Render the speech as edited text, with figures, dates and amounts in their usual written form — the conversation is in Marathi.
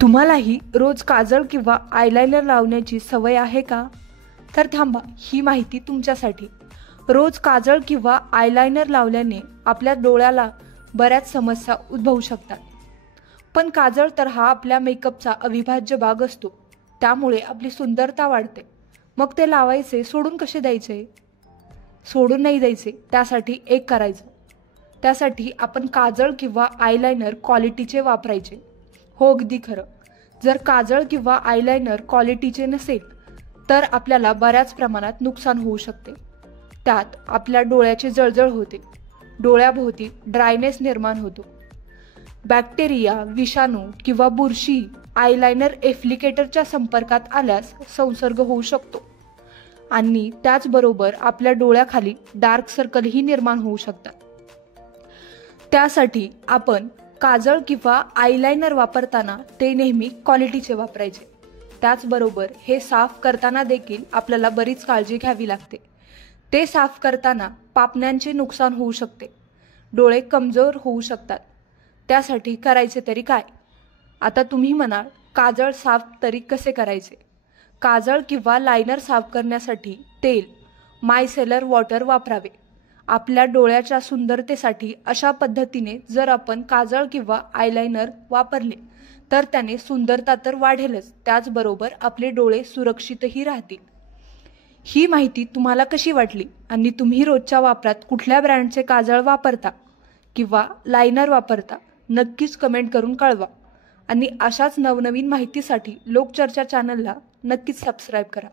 तुम्हालाही रोज काजळ किंवा आयलाइनर लावण्याची सवय आहे का? तर थांबा, ही माहिती तुमच्यासाठी. रोज काजळ किंवा आयलाइनर लावल्याने आपल्या डोळ्याला बऱ्याच समस्या उद्भवू शकतात. पण काजळ तर हा आपल्या मेकअपचा अविभाज्य भाग असतो. त्यामुळे आपली सुंदरता वाढते. मग ते लावायचे सोडून कसे द्यायचे? सोडून नाही द्यायचे, त्यासाठी एक करायचं. त्यासाठी आपण काजळ किंवा आयलाइनर क्वालिटीचे वापरायचे. हो, अगदी खरं. जर काजळ किंवा आयलाइनर क्वालिटीचे नसेल तर आपल्याला बऱ्याच प्रमाणात नुकसान होऊ शकते. त्यात आपल्या डोळ्याची जळजळ होते, डोळ्याभोवती ड्रायनेस निर्माण होतो. बॅक्टेरिया, विषाणू किंवा बुरशी आयलाइनर ॲप्लिकेटरच्या संपर्कात आल्यास संसर्ग होऊ शकतो आणि त्याचबरोबर आपल्या डोळ्याखाली डार्क सर्कलही निर्माण होऊ शकतात. त्यासाठी आपण काजळ किंवा आयलाइनर वापरताना ते नेहमी क्वालिटीचे वापरायचे. त्याचबरोबर हे साफ करताना देखील आपल्याला बरीच काळजी घ्यावी लागते. ते साफ करताना पापण्यांचे नुकसान होऊ शकते, डोळे कमजोर होऊ शकतात. त्यासाठी करायचे तरी काय? आता तुम्ही म्हणाल, काजळ साफ तरी कसे करायचे? काजळ किंवा लायनर साफ करण्यासाठी तेल, मायसेलर वॉटर वापरावे. आपल्या डोळ्याच्या सुंदरतेसाठी अशा पद्धतीने जर आपण काजळ किंवा आयलाइनर वापरले तर त्याने सुंदरता तर वाढेलच, त्याचबरोबर आपले डोळे सुरक्षितही राहतील. ही माहिती तुम्हाला कशी वाटली आणि तुम्ही रोजच्या वापरात कुठल्या ब्रँडचे काजळ वापरता किंवा लायनर वापरता? नक्कीच कमेंट करून कळवा. आणि अशाच नवनवीन माहितीसाठी लोकचर्चा चॅनलला नक्कीच सबस्क्राईब करा.